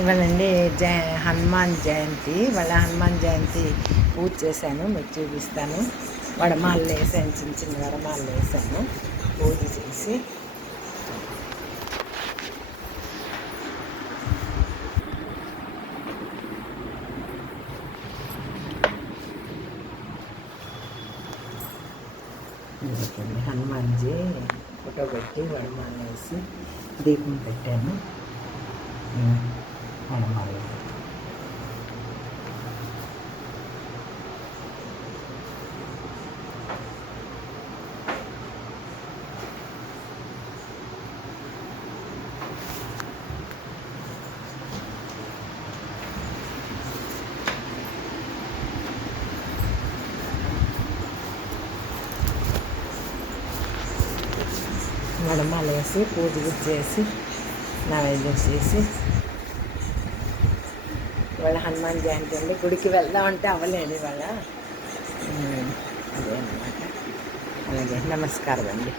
ఇవాళండి హనుమాన్ జయంతి. వాళ్ళ హనుమాన్ జయంతి పూజ చేశాను, మీకు చూపిస్తాను. వడమాలు వేసాను, చిన్న చిన్న వడమాలు వేసాను పూజ చేసి. హనుమాన్జీ ఫోటో పెట్టి వడమాలు వేసి దీపం పెట్టాను. వడమాలు వడమాలు వేసి పూజ చేసి నైవేద్యం చేసి. ఇవాళ హనుమాన్ జయంతి అండి. గుడికి వెళ్దామంటే అవ్వలేదు ఇవాళ. అదే అన్నమాట. అలాగే నమస్కారం అండి.